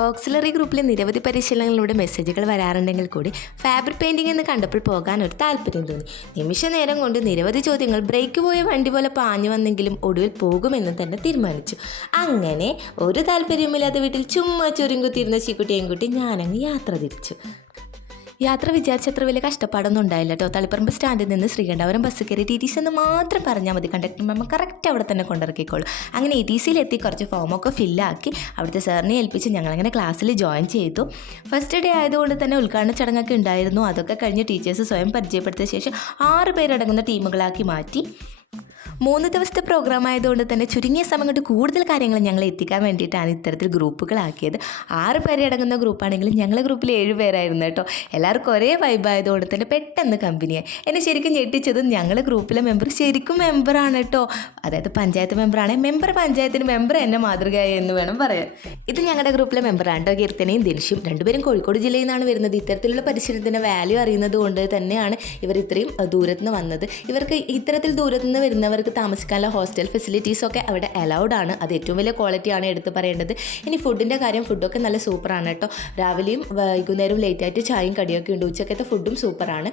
Auxiliary ഗ്രൂപ്പിലെ നിരവധി പരിശീലനങ്ങളിലൂടെ മെസ്സേജുകൾ വരാറുണ്ടെങ്കിൽ കൂടി ഫാബ്രിക് പെയിന്റിംഗ് എന്ന് കണ്ടപ്പോൾ പോകാൻ ഒരു താല്പര്യം തോന്നി. നിമിഷ നേരം കൊണ്ട് നിരവധി ചോദ്യങ്ങൾ ബ്രേക്ക് പോയ വണ്ടി പോലെ പാഞ്ഞു വന്നെങ്കിലും ഒടുവിൽ പോകുമെന്ന് തന്നെ തീരുമാനിച്ചു. അങ്ങനെ ഒരു താല്പര്യമില്ലാതെ വീട്ടിൽ ചുമ്മാ ചുരുങ്കുത്തിരുന്ന ചീക്കുട്ടിയും കുട്ടി ഞാനങ്ങ് യാത്ര തിരിച്ചു. യാത്ര വിചാരിച്ചത്ര വലിയ കഷ്ടപ്പാടൊന്നും ഉണ്ടായില്ല കേട്ടോ. തളിപ്പറമ്പ് സ്റ്റാൻഡിൽ നിന്ന് ശ്രീകണ്ഠാപുരം ബസ് കയറി ടി ടി സി എന്ന് മാത്രം പറഞ്ഞാൽ മതി. കണ്ടക്ടർ മാമ കറക്റ്റ് അവിടെ തന്നെ കൊണ്ടിറക്കിക്കോളൂ. അങ്ങനെ ഇ ടി സിയിലെത്തി കുറച്ച് ഫോമൊക്കെ ഫില്ലാക്കി അവിടുത്തെ സാറിനെ ഏൽപ്പിച്ച് ഞങ്ങളങ്ങനെ ക്ലാസ്സിൽ ജോയിൻ ചെയ്തു. ഫസ്റ്റ് ഡേ ആയതുകൊണ്ട് തന്നെ ഉദ്ഘാടന ചടങ്ങൊക്കെ ഉണ്ടായിരുന്നു. അതൊക്കെ കഴിഞ്ഞ് ടീച്ചേഴ്സ് സ്വയം പരിചയപ്പെടുത്തിയ ശേഷം ആറ് പേരടങ്ങുന്ന ടീമുകളാക്കി മാറ്റി. മൂന്ന് ദിവസത്തെ പ്രോഗ്രാം ആയതുകൊണ്ട് തന്നെ ചുരുങ്ങിയ സമയം കൊണ്ട് കൂടുതൽ കാര്യങ്ങൾ ഞങ്ങൾ എത്തിക്കാൻ വേണ്ടിയിട്ടാണ് ഇത്തരത്തിൽ ഗ്രൂപ്പുകളാക്കിയത്. ആറ് പേരെ അടങ്ങുന്ന ഗ്രൂപ്പാണെങ്കിലും ഞങ്ങളെ ഗ്രൂപ്പിൽ ഏഴ് പേരായിരുന്നു കേട്ടോ. എല്ലാവർക്കും ഒരേ വൈബ് ആയതുകൊണ്ട് തന്നെ പെട്ടെന്ന് കമ്പനിയായി എന്നെ ശരിക്കും ഞെട്ടിച്ചത് ഞങ്ങളെ ഗ്രൂപ്പിലെ മെമ്പർ ശരിക്കും മെമ്പറാണ് കേട്ടോ. അതായത് പഞ്ചായത്ത് മെമ്പറാണ് മെമ്പർ പഞ്ചായത്തിന് മെമ്പർ എന്നെ മാതൃകയായി എന്ന് വേണം പറയാൻ. ഇത് ഞങ്ങളുടെ ഗ്രൂപ്പിലെ മെമ്പറാണ് കേട്ടോ. കീർത്തനയും ദിൽഷും രണ്ടുപേരും കോഴിക്കോട് ജില്ലയിൽ നിന്നാണ് വരുന്നത്. ഇത്തരത്തിലുള്ള പരിശീലനത്തിന്റെ വാല്യൂ അറിയുന്നത് കൊണ്ട് തന്നെയാണ് ഇവർ ഇത്രയും ദൂരത്ത് നിന്ന് വന്നത്. ഇവർക്ക് ഇത്തരത്തിൽ ദൂരത്ത് നിന്ന് വരുന്നവർക്ക് താമസിക്കാനുള്ള ഹോസ്റ്റൽ ഫെസിലിറ്റീസ് ഒക്കെ അവിടെ അലൗഡ് ആണ്. അത് ഏറ്റവും വലിയ ക്വാളിറ്റി ക്വാളിറ്റിയാണ് എടുത്ത് പറയേണ്ടത്. ഇനി ഫുഡിന്റെ കാര്യം ഫുഡൊക്കെ നല്ല സൂപ്പറാണ് കേട്ടോ. രാവിലെയും വൈകുന്നേരവും ലേറ്റായിട്ട് ചായയും കടിയൊക്കെ ഉണ്ട്. ഉച്ചക്കത്തെ ഫുഡും സൂപ്പറാണ്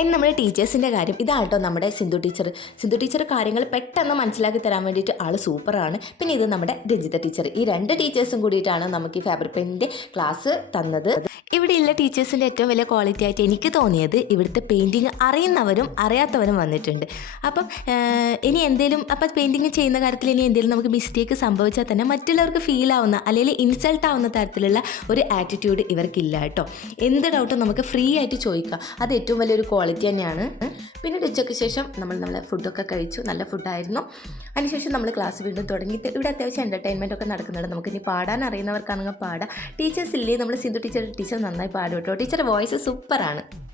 ഇനി നമ്മുടെ ടീച്ചേഴ്സിന്റെ കാര്യം. ഇതാട്ടോ നമ്മുടെ സിന്ധു ടീച്ചർ. സിന്ധു ടീച്ചർ കാര്യങ്ങൾ പെട്ടെന്ന് മനസ്സിലാക്കി തരാൻ വേണ്ടിയിട്ട് ആൾ സൂപ്പറാണ്. പിന്നെ ഇത് നമ്മുടെ രജിത ടീച്ചർ. ഈ രണ്ട് ടീച്ചേഴ്സും കൂടിയിട്ടാണ് നമുക്ക് ഈ ഫാബ്രിക് പെയിന്റിന്റെ ക്ലാസ് തന്നത്. ഇവിടെയുള്ള ടീച്ചേഴ്സിന്റെ ഏറ്റവും വലിയ ക്വാളിറ്റി ആയിട്ട് എനിക്ക് തോന്നിയത് ഇവിടുത്തെ പെയിന്റിങ് അറിയുന്നവരും അറിയാത്തവരും വന്നിട്ടുണ്ട്. അപ്പം ഇനി എന്തെങ്കിലും അപ്പം പെയിന്റിങ് ചെയ്യുന്ന കാര്യത്തിൽ ഇനി എന്തെങ്കിലും നമുക്ക് മിസ്റ്റേക്ക് സംഭവിച്ചാൽ തന്നെ മറ്റുള്ളവർക്ക് ഫീൽ ആവുന്ന അല്ലെങ്കിൽ ഇൻസൾട്ട് ആവുന്ന തരത്തിലുള്ള ഒരു ആറ്റിറ്റ്യൂഡ് ഇവർക്കില്ല കേട്ടോ. എന്ത് ഡൗട്ടും നമുക്ക് ഫ്രീ ആയിട്ട് ചോദിക്കാം. അത് ഏറ്റവും വലിയൊരു ക്വാളിറ്റി തന്നെയാണ്. പിന്നീട് ഉച്ചയ്ക്ക് ശേഷം നമ്മൾ നമ്മളെ ഫുഡൊക്കെ കഴിച്ചു. നല്ല ഫുഡായിരുന്നു. അതിനുശേഷം നമ്മൾ ക്ലാസ് വീണ്ടും തുടങ്ങി. ഇവിടെ അത്യാവശ്യം എന്റർടൈൻമെന്റ് ഒക്കെ നടക്കുന്നുണ്ട്. നമുക്ക് ഇനി പാടാൻ അറിയുന്നവർക്കാണെങ്കിൽ പാടാം. ടീച്ചേഴ്സ് ഇല്ലേ? നമ്മൾ സിന്ധു ടീച്ചർ ടീച്ചർ നന്നായി പാടും കേട്ടോ. ടീച്ചർ വോയിസ് സൂപ്പറാണ്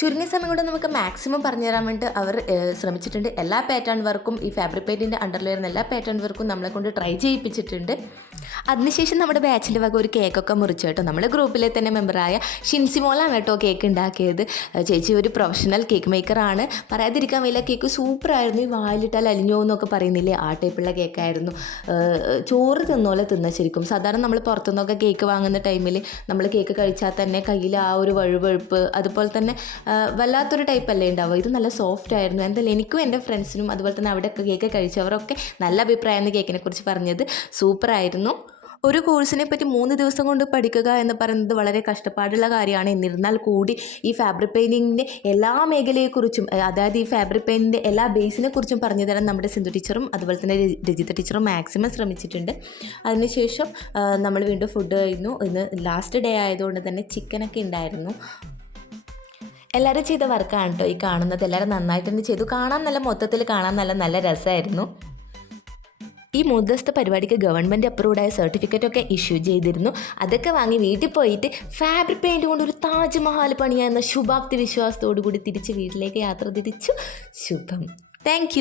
ചുരുങ്ങിയ സമയം കൊണ്ട് നമുക്ക് മാക്സിമം പറഞ്ഞു തരാൻ വേണ്ടി അവർ ശ്രമിച്ചിട്ടുണ്ട്. എല്ലാ പാറ്റേൺ വർക്കും ഈ ഫാബ്രിക് പെയിന്റിന്റെ അണ്ടറിൽ വരുന്ന എല്ലാ പാറ്റേൺ വർക്കും നമ്മളെ കൊണ്ട് ട്രൈ ചെയ്യിപ്പിച്ചിട്ടുണ്ട്. അതിനുശേഷം നമ്മുടെ ബാച്ചിന്റെ വക ഒരു കേക്കൊക്കെ മുറിച്ചു കേട്ടോ. നമ്മുടെ ഗ്രൂപ്പിലെ തന്നെ മെമ്പറായ ഷിൻസിമോളാണ് കേട്ടോ കേക്ക് ഉണ്ടാക്കിയത്. ചേച്ചി ഒരു പ്രൊഫഷണൽ കേക്ക് മേക്കറാണ് പറയാതിരിക്കാൻ വയ്യ കേക്ക് സൂപ്പറായിരുന്നു ഈ വായിലിട്ടാൽ അലിഞ്ഞോ എന്നൊക്കെ പറയുന്നില്ലേ? ആ ടൈപ്പുള്ള കേക്കായിരുന്നു ചോറ് തിന്നോലെ തിന്ന ശരിക്കും. സാധാരണ നമ്മൾ പുറത്തുനിന്നൊക്കെ കേക്ക് വാങ്ങുന്ന ടൈമിൽ നമ്മൾ കേക്ക് കഴിച്ചാൽ തന്നെ കയ്യിൽ ആ ഒരു വഴുവഴുപ്പ് അതുപോലെ തന്നെ വല്ലാത്തൊരു ടൈപ്പ് അല്ലേ ഉണ്ടാവുക? ഇത് നല്ല സോഫ്റ്റ് ആയിരുന്നു. എന്തായാലും എനിക്കും എന്റെ ഫ്രണ്ട്സിനും അതുപോലെ തന്നെ അവിടെയൊക്കെ കേക്ക് കഴിച്ചവരൊക്കെ നല്ല അഭിപ്രായമാണ് കേക്കിനെ കുറിച്ച് പറഞ്ഞത്. സൂപ്പറായിരുന്നു ഒരു കോഴ്സിനെ പറ്റി മൂന്ന് ദിവസം കൊണ്ട് പഠിക്കുക എന്ന് പറയുന്നത് വളരെ കഷ്ടപ്പാടുള്ള കാര്യമാണ്. എന്നിരുന്നാൽ കൂടി ഈ ഫാബ്രിക് പെയിന്റിങ്ങിന്റെ എല്ലാ മേഖലയെക്കുറിച്ചും അതായത് ഈ ഫാബ്രിക് പെയിന്റിന്റെ എല്ലാ ബേസിനെ കുറിച്ചും പറഞ്ഞു തരാൻ നമ്മുടെ സിന്ധു ടീച്ചറും അതുപോലെ തന്നെ രജി- രജിത ടീച്ചറും മാക്സിമം ശ്രമിച്ചിട്ടുണ്ട്. അതിനുശേഷം നമ്മൾ വീണ്ടും ഫുഡ് കഴിഞ്ഞു ഇന്ന് ലാസ്റ്റ് ഡേ ആയതുകൊണ്ട് തന്നെ ചിക്കനൊക്കെ ഉണ്ടായിരുന്നു. എല്ലാവരും ചെയ്ത വർക്കാണ് കേട്ടോ ഈ കാണുന്നത്. എല്ലാവരും നന്നായിട്ട് തന്നെ ചെയ്തു. കാണാൻ നല്ല മൊത്തത്തിൽ കാണാൻ നല്ല നല്ല രസമായിരുന്നു ഈ മൂന്ന് ദിവസത്തെ പരിപാടിക്ക് ഗവൺമെന്റ് അപ്രൂവ്ഡ് ആയ സർട്ടിഫിക്കറ്റ് ഒക്കെ ഇഷ്യൂ ചെയ്തിരുന്നു. അതൊക്കെ വാങ്ങി വീട്ടിൽ പോയിട്ട് ഫാബ്രിക് പെയിന്റ് കൊണ്ട് ഒരു താജ്മഹൽ പണിയാവുന്ന ശുഭാപ്തി വിശ്വാസത്തോടു കൂടി തിരിച്ച് വീട്ടിലേക്ക് യാത്ര തിരിച്ചു. ശുഭം. താങ്ക്